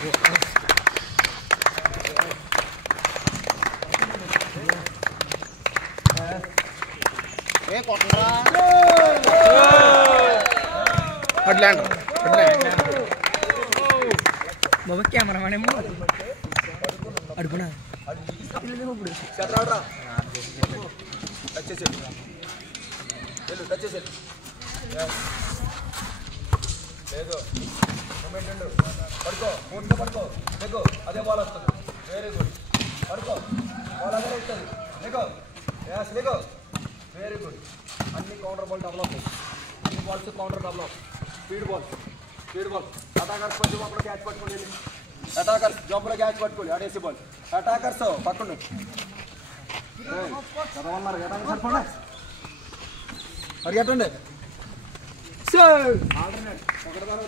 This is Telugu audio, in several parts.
బాబా కెమెరామెన్ ఏమో అడుగునా లేదు మూమెంట్ ఉండు పడుకో పూర్తిగా పడుకో లేకో అదే బాల్ వస్తుంది వెరీ గుడ్ పడుకో బాల్ అదే వస్తుంది లేకో యాస్ లేకో వెరీ గుడ్ అన్ని కౌంటర్ బాల్ డెవలప్ అన్ని balls counter develop speed ball attackers కొంచెం అప్పుడు క్యాచ్ పట్టుకోండి అటాకర్స్ జంపులో క్యాచ్ పట్టుకోండి ఆడేసి బాల్ అటాకర్స్ పక్కన చదవన్నారు సరిపండి పరిగెట్టండి ఆల్టర్నేట్ ఒకటి తర్వాత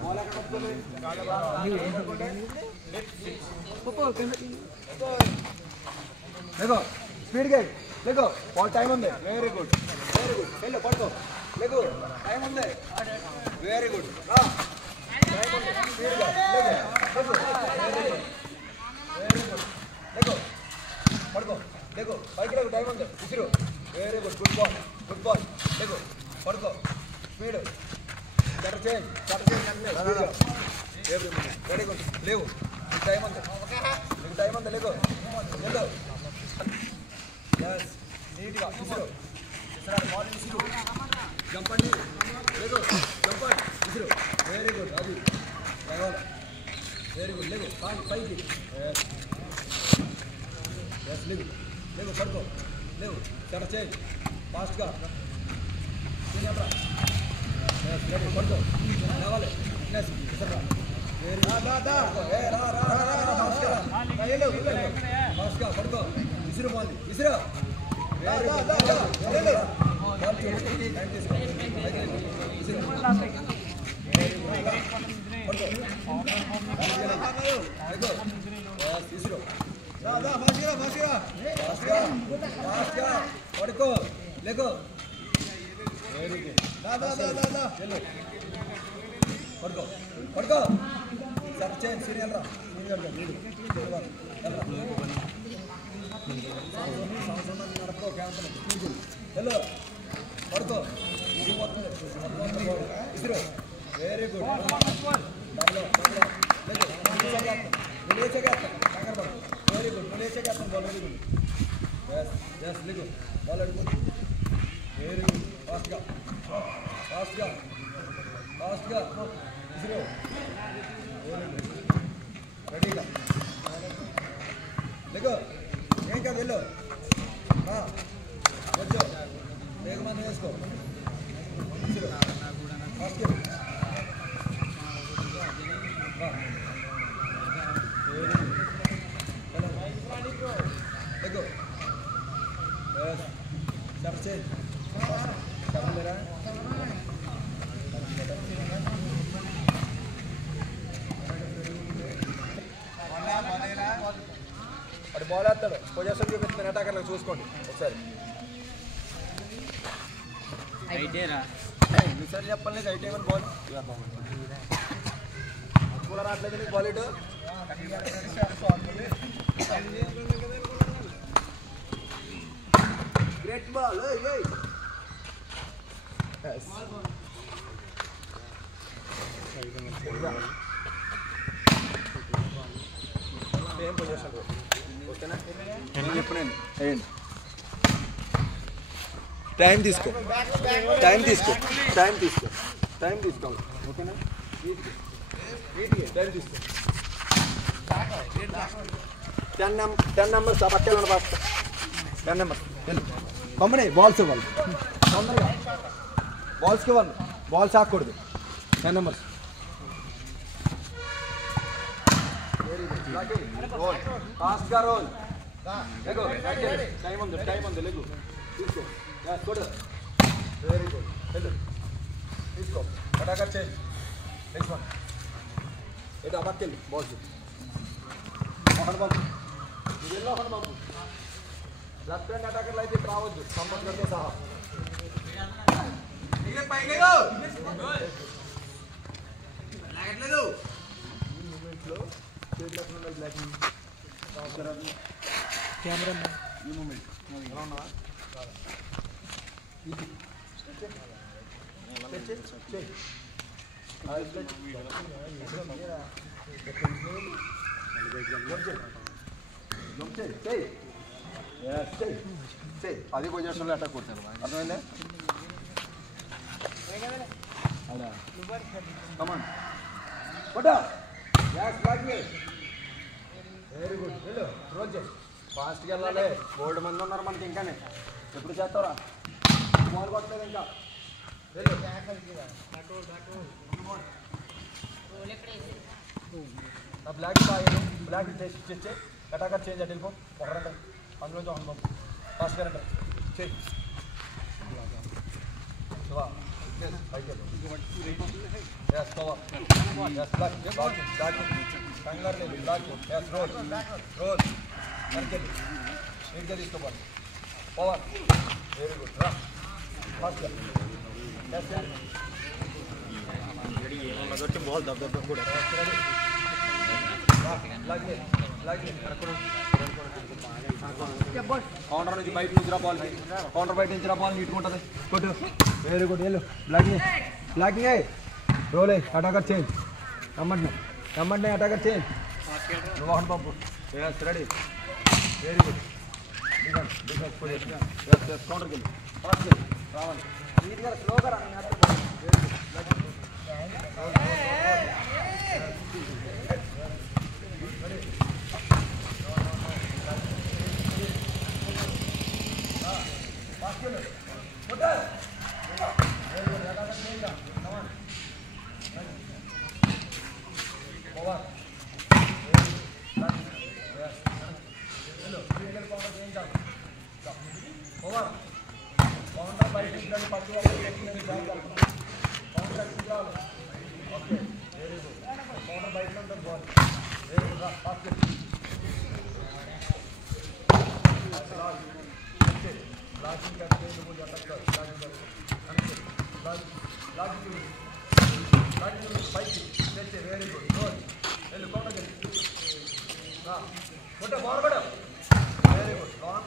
బాల్ ఎక్కడ వస్తుంది లేకో స్పీడ్ గేమ్ లేకో బాల్ టైం ఉంది వెరీ గుడ్ వెళ్ళు పడుకో లేకు టైం ఉంది వెరీ గుడ్ టైం ఉంది స్పీడ్గా లేకు వెరీ గుడ్ లేకో పడుకో లేకు పైకి లేకు టైం ఉంది విసిరు వెరీ గుడ్ గుడ్ బాల్ లేకు పడుకో speed cutter change very good లేవు నీకు టైం ఉంది లేకు వెళ్ళు ఎస్ నీట్గా విసిరు బాల్ విసిరు జంపండి లేకు జంపండి విసిరు వెరీ గుడ్ అది వెరీ గుడ్ లేకు పైకి ఎస్ లేకు పడుకో లేవు కటర్ చేంజ్ ఫాస్ట్గా పడుకో రావాలి ఫాస్ట్గా పడుకో విసిరు బాల్ విసిరు పడుకో లేకో పడుకో సార్ చేయండి సీనియర్ రా నడుకో క్యాంప్ హలో పడుకో ఇసురు very good very good ball very good yes లిగు బాల్ అడుగు వెరీ గుడ్ ఫాస్ట్గా ఇసురు వెరీ గుడ్ రెడీగా లిగు ఏం కాదు వెళ్ళు వచ్చో వేగమంది వేసుకో ఫాస్ట్ లిగు సర్చే లేరా అది బాల్ వేస్తాడు పొజిషన్ చూపిస్తాను అటాకర్లకు చూసుకోండి ఒకసారి ఎన్నిసార్లు చెప్పాలి నీకు ఐటీ ఏమని బాల్ కూడా రావట్లేదు నీకు బాల్ ఇటు గ్రేట్ బాల్ సేమ్ పొజిషన్ ఓకేనా చెప్పండి వేయండి టైం తీసుకో ఓకేనా టైం తీసుకో 10 నెంబర్స్ పక్కన ఫాస్ట్ 10 నెంబర్స్ కమ్మని బాల్స్ ఇవ్వాలి తొందరగా బాల్స్కి ఇవ్వాలి బాల్స్ ఆకూడదు 10 నెంబర్స్ ఫాస్ట్గా రోల్ లేకు టైం ఉంది లేకు తీసుకో కొడు వెరీ గుడ్ వెళ్ళు తీసుకో అటాకర్ చేంజ్ నెక్స్ట్ వన్ ఏదో అబక్కెళ్ళి బాల్స్ ఒకటి పంపు నువ్వు వెళ్ళి ఒకటి పంపు లెఫ్ట్ హ్యాండ్ అటాకర్లు అయితే రావద్దు సంబంధంతో సహా పైకి కెమెరా ఈ మూమెంట్ ఎలా ఉన్నావా అది పొజిషన్లో అటాక్ కొట్టారు అర్థమైందా కమాన్ కొట్టా వెరీ గుడ్ వెళ్ళు రోజు ఫాస్ట్గా వెళ్ళాలి 3 మంది ఉన్నారు మనకి ఇంకానే ఎప్పుడు చేస్తారా బాల్ కొట్టలేదు ఇంకా వెళ్ళు బ్లాక్ బ్లాక్ ఇచ్చే అటాకర్ చేంజ్ అటు వెళ్ళిపో ఒకరంట అందులో అనుభవం ఫాస్ట్గా రండి చెయ్యి పైకి yes cover yes black కంగారు లేదు black yes roll నరికెళ్ళి నీట్గా తీసుకోవాలి పవర్ వెరీ గుడ్ రా ఫాస్ట్గా yes బాల్ దబ్బ కూడా కౌంటర్ నుంచి బయట నుంచి రా బాల్ కౌంటర్ బయట నుంచి రా బాల్ నీట్కుంటుంది కొట్టు వెరీ గుడ్ వెళ్ళు బ్లాకింగ్ రోల్ అటాకర్ చేంజ్ కమ్మండి అటాకర్ చేంజ్ నువ్వు ఒకటి పంపు రెడీ వెరీ గుడ్ కౌంటర్కి వెళ్ళి ఫాస్ట్ రావాలి నీట్గా స్లోగా రా వెరీ గుడ్ వెళ్ళు వెరీ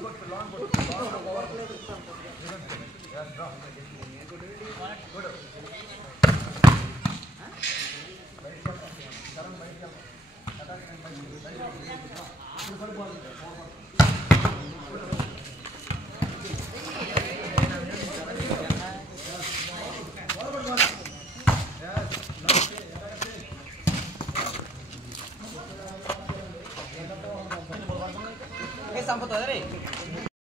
గుడ్ లాంగ్ పవర్ సంపద